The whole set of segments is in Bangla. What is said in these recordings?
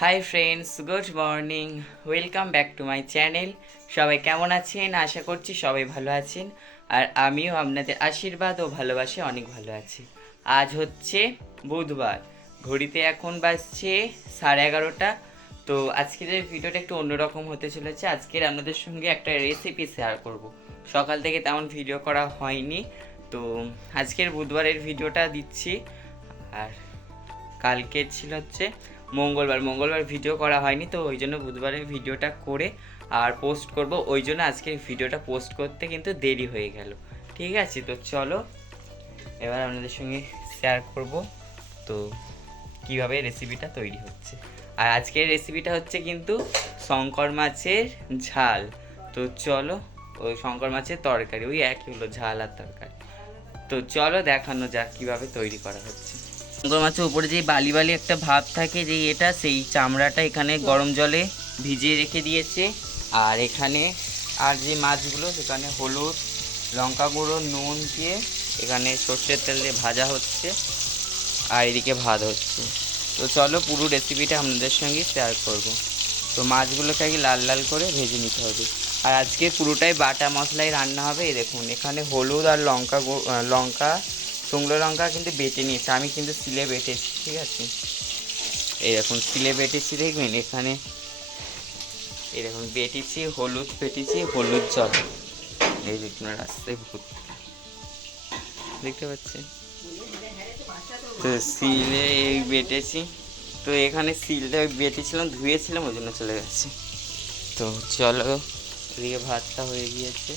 Hi friends good morning welcome back to my channel সবাই কেমন আছেন? আশা করছি সবাই ভালো আছেন। আর আমিও আপনাদের আশীর্বাদ ও ভালোবাসে অনেক ভালো আছি। আজ হচ্ছে বুধবার। ঘড়িতে এখন বাজছে সাড়ে এগারোটা। তো আজকের ভিডিওটা একটু অন্যরকম হতে চলেছে। আজকের আপনাদের সঙ্গে একটা রেসিপি শেয়ার করব। সকাল থেকে তেমন ভিডিও করা হয়নি। তো আজকের বুধবারের ভিডিওটা দিচ্ছি। আর কালকে ছিল হচ্ছে মঙ্গলবার মঙ্গলবার ভিডিও করা হয়নি তো, ওই জন্য বুধবারের ভিডিওটা করে আর পোস্ট করব। ওই জন্য আজকের ভিডিওটা পোস্ট করতে কিন্তু দেরি হয়ে গেল। ঠিক আছে, তো চলো, এবার আপনাদের সঙ্গে শেয়ার করব। তো কীভাবে রেসিপিটা তৈরি হচ্ছে? আর আজকের রেসিপিটা হচ্ছে কিন্তু শঙ্কর মাছের ঝাল। তো চলো, ওই শঙ্কর মাছের তরকারি, ওই একই হলো ঝাল আর তরকারি। তো চলো দেখানো যাক কীভাবে তৈরি করা হচ্ছে। শঙ্কর মাছের উপরে যে বালি বালি একটা ভাব থাকে যে এটা, সেই চামড়াটা এখানে গরম জলে ভিজিয়ে রেখে দিয়েছে। আর এখানে আর যে মাছগুলো, সেখানে হলুদ, লঙ্কা গুঁড়ো, নুন দিয়ে এখানে সর্ষের তেল দিয়ে ভাজা হচ্ছে আর এদিকে ভাত হচ্ছে। তো চলো পুরো রেসিপিটা আপনাদের সঙ্গে শেয়ার করব। তো মাছগুলোকে আগে লাল লাল করে ভেজে নিতে হবে। আর আজকে পুরোটাই বাটা মশলায় রান্না হবে। দেখুন, এখানে হলুদ আর লঙ্কা লঙ্কা শুকনো লঙ্কা কিন্তু বেটে নিয়েছি, আমি কিন্তু সিলে বেটেছি ঠিক আছে? দেখুন, সিলে বেটেছি, দেখবেন? এখানে এরকম বেটেছি, হলুদ বেটেছি, হলুদ জল। এই দেখুন রাস্তায় ভূত দেখতে পাচ্ছেন? তো সিলে বেটেছি, তো এখানে সিলটা বেটেছিলাম, ধুয়েছিলাম, ওই জন্য চলে গেছে। তো চলো ভাতটা হয়ে গিয়েছে।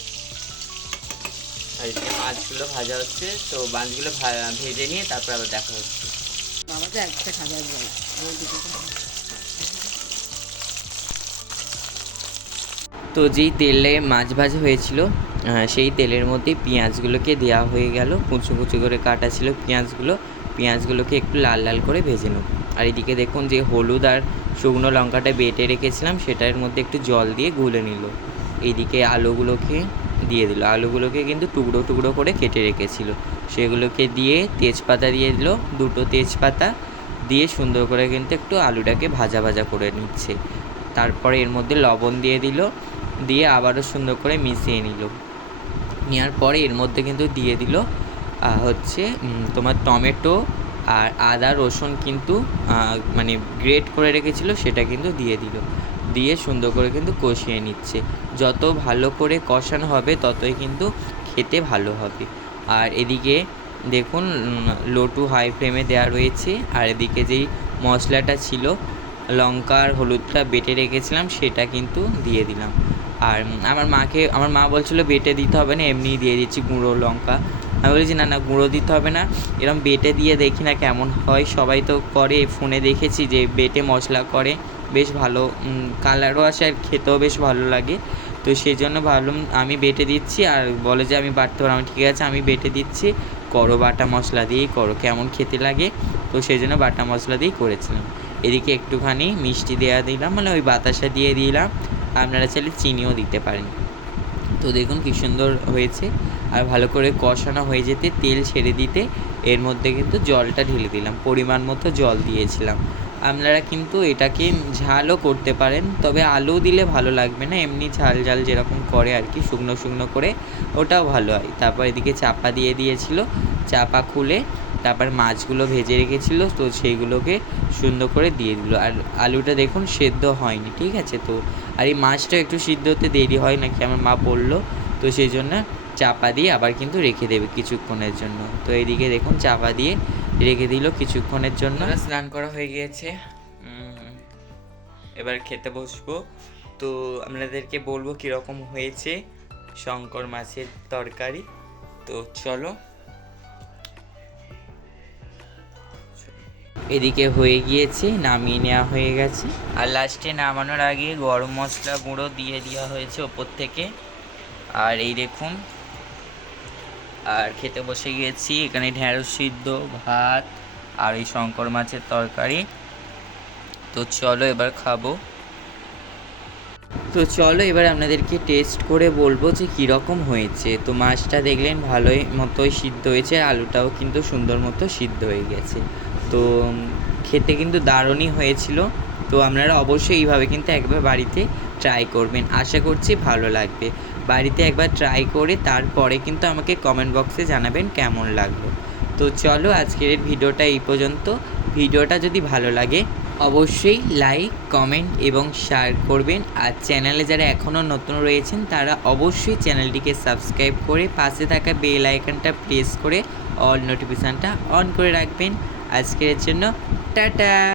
আর এদিকে মাছগুলো ভাজা হচ্ছে। তো মাছগুলো ভা- ভেজে নিয়ে তারপর আবার দেখা হচ্ছে। বাবাকে একটা খাবার তো যেই তেলে মাছ ভাজা হয়েছিল সেই তেলের মধ্যে পেঁয়াজগুলোকে দেওয়া হয়ে গেল। কুচু কুচু করে কাটা ছিল পেঁয়াজগুলো। পেঁয়াজগুলোকে একটু লাল লাল করে ভেজে নেব। আর এদিকে দেখুন যে হলুদ আর শুকনো লঙ্কাটা বেটে রেখেছিলাম সেটার মধ্যে একটু জল দিয়ে গুলে নিল। এইদিকে আলুগুলোকে দিয়ে দিল। আলুগুলোকে কিন্তু টুকরো টুকরো করে কেটে রেখেছিল। সেগুলোকে দিয়ে তেজপাতা দিয়ে দিল, দুটো তেজপাতা দিয়ে সুন্দর করে কিন্তু একটু আলুটাকে ভাজা ভাজা করে নিচ্ছে। তারপরে এর মধ্যে লবণ দিয়ে দিল, দিয়ে আবারও সুন্দর করে মিশিয়ে নিল। নেওয়ার পরে এর মধ্যে কিন্তু দিয়ে দিল হচ্ছে তোমার টমেটো আর আদা রসুন কিন্তু মানে গ্রেট করে রেখেছিল, সেটা কিন্তু দিয়ে দিল। দিয়ে সুন্দর করে কিন্তু কষিয়ে নিচ্ছে। যত ভালো করে কষানো হবে, ততই কিন্তু খেতে ভালো হবে। আর এদিকে দেখুন লো টু হাই ফ্লেমে দেওয়া রয়েছে। আর এদিকে যেই মশলাটা ছিল, লঙ্কা আর হলুদটা বেটে রেখেছিলাম, সেটা কিন্তু দিয়ে দিলাম। আর আমার মাকে, আমার মা বলছিল, বেটে দিতে হবে না, এমনিই দিয়ে দিচ্ছি গুঁড়ো লঙ্কা। আমি বলেছি, না না, গুঁড়ো দিতে হবে না। এরকম বেটে দিয়ে দেখি না কেমন হয়। সবাই তো করে, ফোনে দেখেছি যে বেটে মশলা করে। বেশ ভালো কালারও আসে আর খেতেও বেশ ভালো লাগে। তো সেই জন্য ভাবলাম আমি বেটে দিচ্ছি আর বলে যে আমি বাটতে পারব আমি ঠিক আছে, আমি বেটে দিচ্ছি। করো বাটা মশলা দিয়েই করো, কেমন খেতে লাগে। তো সেই জন্য বাটা মশলা দিয়েই করেছিলাম। এদিকে একটুখানি মিষ্টি দেওয়া দিলাম মানে ওই বাতাসা দিয়ে দিলাম। আপনারা চাইলে চিনিও দিতে পারেন। তো দেখুন কী সুন্দর হয়েছে। আর ভালো করে কষানো হয়ে যেতে, তেল ছেড়ে দিতে, এর মধ্যে কিন্তু জলটা ঢেলে দিলাম। পরিমাণ মতো জল দিয়েছিলাম। আপনারা কিন্তু এটাকে ঝালও করতে পারেন, তবে আলু দিলে ভালো লাগবে না, এমনি ঝাল ঝাল যেরকম করে আর কি, শুকনো শুকনো করে, ওটাও ভালো হয়। তারপর এদিকে চাপা দিয়ে দিয়েছিল, চাপা খুলে তারপর মাছগুলো ভেজে রেখেছিল, তো সেইগুলোকে সুন্দর করে দিয়ে দিল। আর আলুটা দেখুন সেদ্ধ হয়নি, ঠিক আছে? তো আর এই মাছটা একটু সিদ্ধ হতে দেরি হয় নাকি, আমার মা বলল, তো সেই জন্য চাপা দিয়ে আবার কিন্তু রেখে দেবে কিছুক্ষণের জন্য। তো এইদিকে দেখুন চাপা দিয়ে রেখে দিল কিছুক্ষণের জন্য। স্নান করা হয়ে গিয়েছে। এবার খেতে বসবো। তো আপনাদেরকে বলব কীরকম হয়েছে শঙ্কর মাছের তরকারি। তো চলো। এদিকে হয়ে গিয়েছে নামিয়ে নেওয়া হয়ে গেছে। আর লাস্টে নামানোর আগে গরম মশলা গুঁড়ো দিয়ে দেওয়া হয়েছে ওপর থেকে। আর এই দেখুন আর খেতে বসে গিয়েছি এখানে ঢেঁড়স সিদ্ধ, ভাত আর এই শঙ্কর মাছের তরকারি। তো চলো এবার খাব। তো চলো এবার আপনাদেরকে টেস্ট করে বলব যে কীরকম হয়েছে। তো মাছটা দেখলেন ভালোই মতোই সিদ্ধ হয়েছে, আলুটাও কিন্তু সুন্দর মতো সিদ্ধ হয়ে গেছে। তো খেতে কিন্তু দারুণই হয়েছিল। তো আপনারা অবশ্যই এইভাবে কিন্তু একবার বাড়িতে ট্রাই করবেন। আশা করছি ভালো লাগবে। বাড়িতে একবার ট্রাই করে তারপরে কিন্তু আমাকে কমেন্ট বক্সে জানাবেন কেমন লাগল। তো চলো আজকের ভিডিওটা এই পর্যন্ত। ভিডিওটা যদি ভালো লাগে, অবশ্যই লাইক কমেন্ট এবং শেয়ার করবেন। আর চ্যানেলে যারা এখনও নতুন রয়েছেন, তারা অবশ্যই চ্যানেলটিকে সাবস্ক্রাইব করে পাশে থাকা বেল আইকনটা প্রেস করে অল নোটিফিকেশানটা অন করে রাখবেন। আজকের জন্য, টাটা!